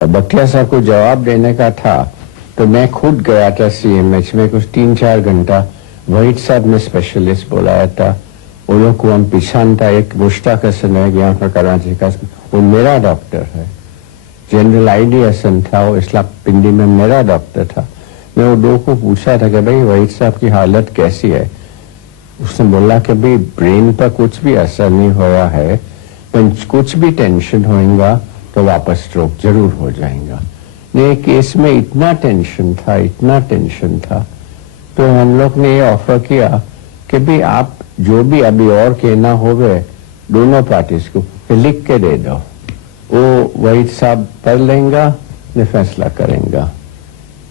बख्तियार साहब को जवाब देने का था तो मैं खुद गया था सीएमएच में, कुछ 3-4 घंटा वहीद साहब ने स्पेशलिस्ट बुलाया था। उन लोग को हम पिछान था, एक मुश्ताक हसन है यहाँ का कराची का, वो मेरा डॉक्टर है। जनरल आईडी हसन था, वो इस्लाम पिंडी में मेरा डॉक्टर था। मैं वो दो को पूछा था कि भाई वहीद साहब की हालत कैसी है। उसने बोला कि भाई ब्रेन पर कुछ भी असर नहीं हुआ है, पर कुछ भी टेंशन होएगा तो वापस स्ट्रोक जरूर हो जाएगा। ये केस में इतना टेंशन था, तो हम लोग ने ये ऑफर किया कि भाई आप जो भी अभी और कहना होवे दोनों पार्टीज को लिख के दे दो, वो वहीद साहब पढ़ लेंगा, ने फैसला करेंगा।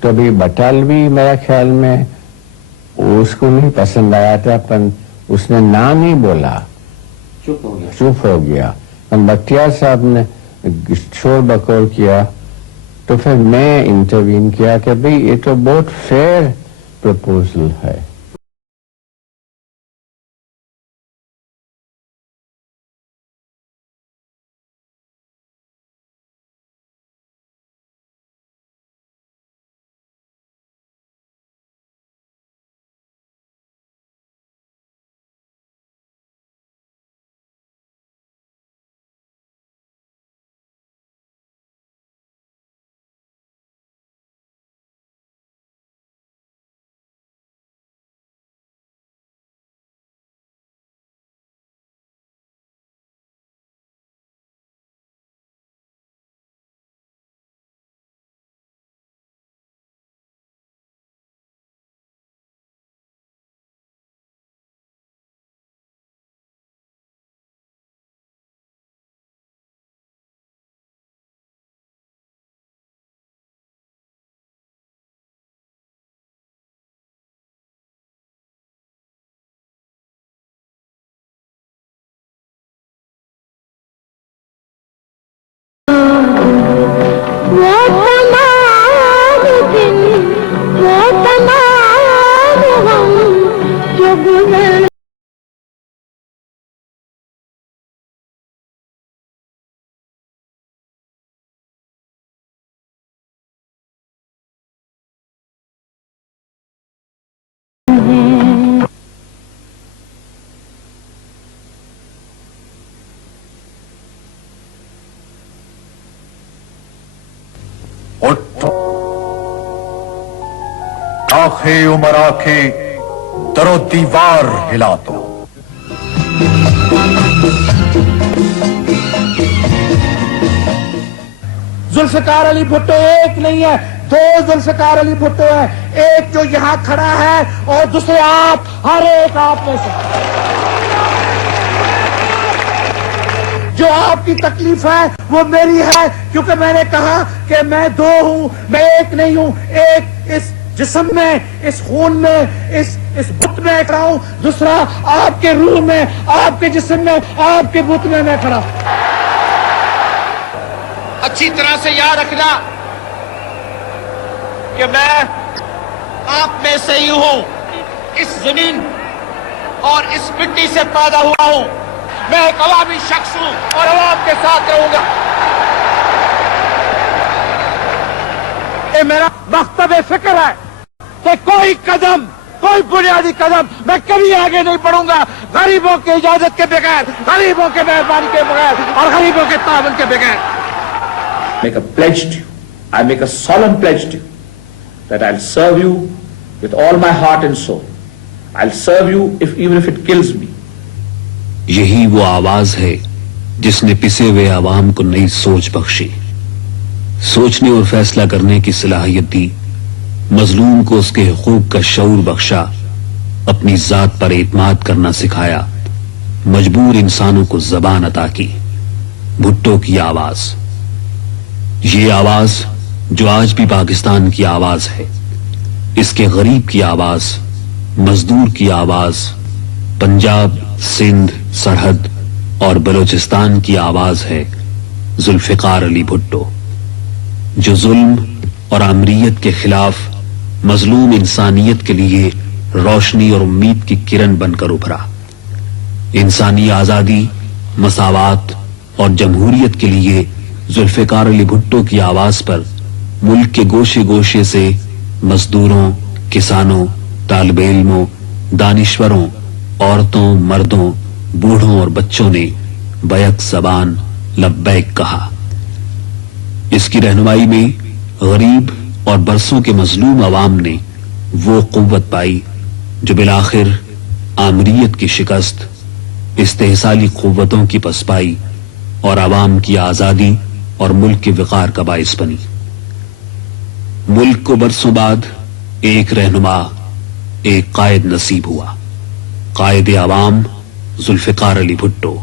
तो अभी बटालवी मेरा ख्याल में उसको नहीं पसंद आया था, पर उसने ना नहीं बोला, चुप हो गया। बख्तियार साहब ने शोर बकोर किया, तो फिर मैं इंटरवीन किया कि भाई ये तो बहुत फेयर प्रपोजल है। आखे उमर आखे दरो दीवार हिला दो। जुल्फकार अली भुट्टो एक नहीं है, दो जुल्फकार अली भुट्टो है। एक जो यहां खड़ा है और दूसरे आप, हर एक आप में से। जो आपकी तकलीफ है वो मेरी है, क्योंकि मैंने कहा कि मैं दो हूं, मैं एक नहीं हूं। एक इस जिस्म में, इस खून में, इस बुत में खड़ा हूं, दूसरा आपके रूह में, आपके जिस्म में, आपके बुत में मैं खड़ा। अच्छी तरह से याद रखना कि मैं आप में से ही हूं, इस जमीन और इस मिट्टी से पैदा हुआ हूं। मैं एक अवामी शख्स हूं और अवाम के साथ रहूंगा। ये मेरा मकसद फिक्र है कि कोई कदम, कोई बुनियादी कदम मैं कभी आगे नहीं बढ़ूंगा गरीबों की इजाजत के बगैर, गरीबों के मेहरबानी के बगैर और गरीबों के ताबन के बगैर। Make a pledge to you. I make a solemn pledge to you that I'll serve you with all my heart and soul. I'll serve you even if it kills me. यही वो आवाज है जिसने पिसे हुए आवाम को नई सोच बख्शी, सोचने और फैसला करने की सलाहियत दी, मजलूम को उसके हुकूक का शऊर बख्शा, अपनी जात पर एतमाद करना सिखाया, मजबूर इंसानों को जबान अता की। भुट्टो की आवाज, ये आवाज जो आज भी पाकिस्तान की आवाज है, इसके गरीब की आवाज, मजदूर की आवाज, पंजाब, सिंध, सरहद और बलोचिस्तान की आवाज है जुल्फिकार अली भुट्टो, जो जुल्म और आमरीयत के खिलाफ मजलूम इंसानियत के लिए रोशनी और उम्मीद की किरण बनकर उभरा। इंसानी आजादी, मसावात और जमहूरियत के लिए जुल्फिकार अली भुट्टो की आवाज पर मुल्क के गोशे गोशे से मजदूरों, किसानों, तालिब इल्मों, दानिश्वरों, औरतों, मर्दों, बूढ़ों और बच्चों ने बैक ज़बान लब्बैक कहा। इसकी रहनुमाई में गरीब और बरसों के मजलूम अवाम ने वो कुव्वत पाई जो बिलाखिर आमरीयत की शिकस्त, इस्तेहसाली कुव्वतों की पसपाई और अवाम की आजादी और मुल्क के विकार का बाइस बनी। मुल्क को बरसों बाद एक रहनुमा, एक कायद नसीब हुआ, कायद अवाम Zulfikar Ali Bhutto.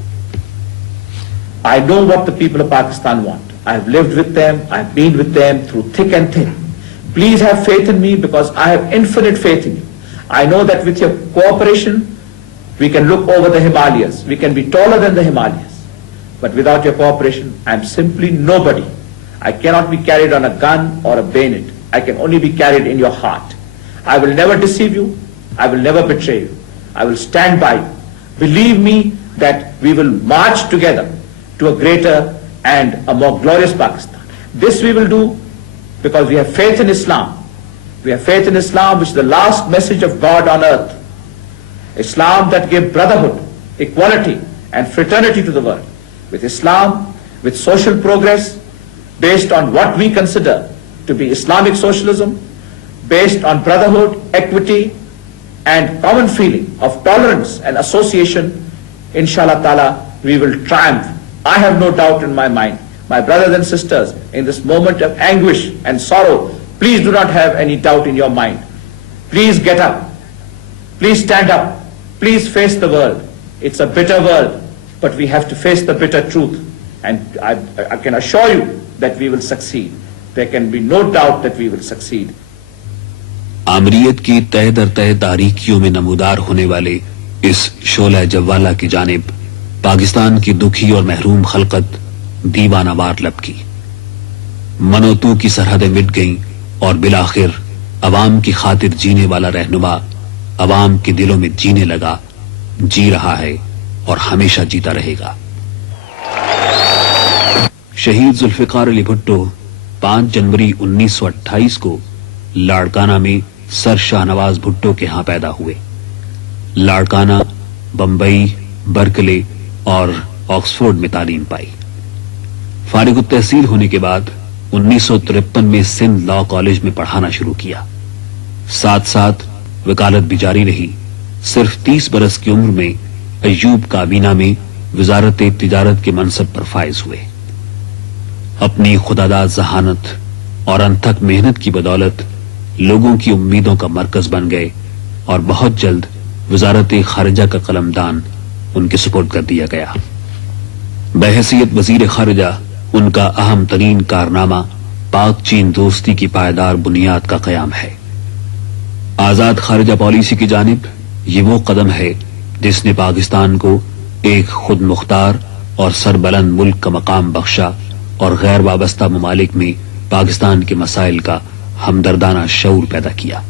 I know what the people of Pakistan want. I have lived with them, I have been with them through thick and thin. Please have faith in me because I have infinite faith in you. I know that with your cooperation, we can look over the Himalayas. We can be taller than the Himalayas. But without your cooperation, I am simply nobody. I cannot be carried on a gun or a bayonet. I can only be carried in your heart. I will never deceive you. I will never betray you. I will stand by you. Believe me that we will march together to a greater and a more glorious Pakistan. This we will do because we have faith in Islam. We have faith in Islam, which is the last message of God on earth. Islam that gave brotherhood, equality and fraternity to the world. With Islam, with social progress, based on what we consider to be Islamic socialism, based on brotherhood, equity and common feeling of tolerance and association, inshallah ta'ala, we will triumph. I have no doubt in my mind. My brothers and sisters, in this moment of anguish and sorrow, please do not have any doubt in your mind. Please get up. Please stand up. Please face the world. It's a bitter world, but we have to face the bitter truth. And I can assure you that we will succeed. There can be no doubt that we will succeed. आमरीयत की तय दर तय तारीखियों में नमूदार होने वाले इस शोला जवाला की जानिब पाकिस्तान की दुखी और महरूम खलकत दीवानावार लपकी। मनोतों की सरहदें मिट गईं और बिलाखिर अवाम की खातिर जीने वाला रहनुमा अवाम के दिलों में जीने लगा, जी रहा है और हमेशा जीता रहेगा। शहीद जुल्फिकार अली भुट्टो 5 जनवरी 1928 को लाड़काना में सर शाहनवाज भुट्टो के यहां पैदा हुए। लाड़काना, बंबई, बर्कले और ऑक्सफोर्ड में तालीम पाई। फारिग तहसील होने के बाद 1953 में सिंध लॉ कॉलेज में पढ़ाना शुरू किया। साथ साथ वकालत भी जारी रही। सिर्फ 30 बरस की उम्र में अय्यूब काबीना में वजारत तिजारत के मनसब पर फायज हुए। अपनी खुदादाद जहानत और अनथक मेहनत की बदौलत लोगों की उम्मीदों का मरकज बन गए और बहुत जल्द वजारत खारिजा का कलमदान उनके सुपुर्द कर दिया गया। बहैसियत वजीर खारिजा उनका अहम तरीन कारनामा पाक चीन दोस्ती की पायदार बुनियाद का कयाम है। आजाद खारिजा पॉलिसी की जानिब ये वो कदम है जिसने पाकिस्तान को एक खुद मुख्तार और सरबलंद मुल्क का मकाम बख्शा और गैर वाबस्ता ममालिक में पाकिस्तान के मसाइल का हमदर्दाना शऊर पैदा किया।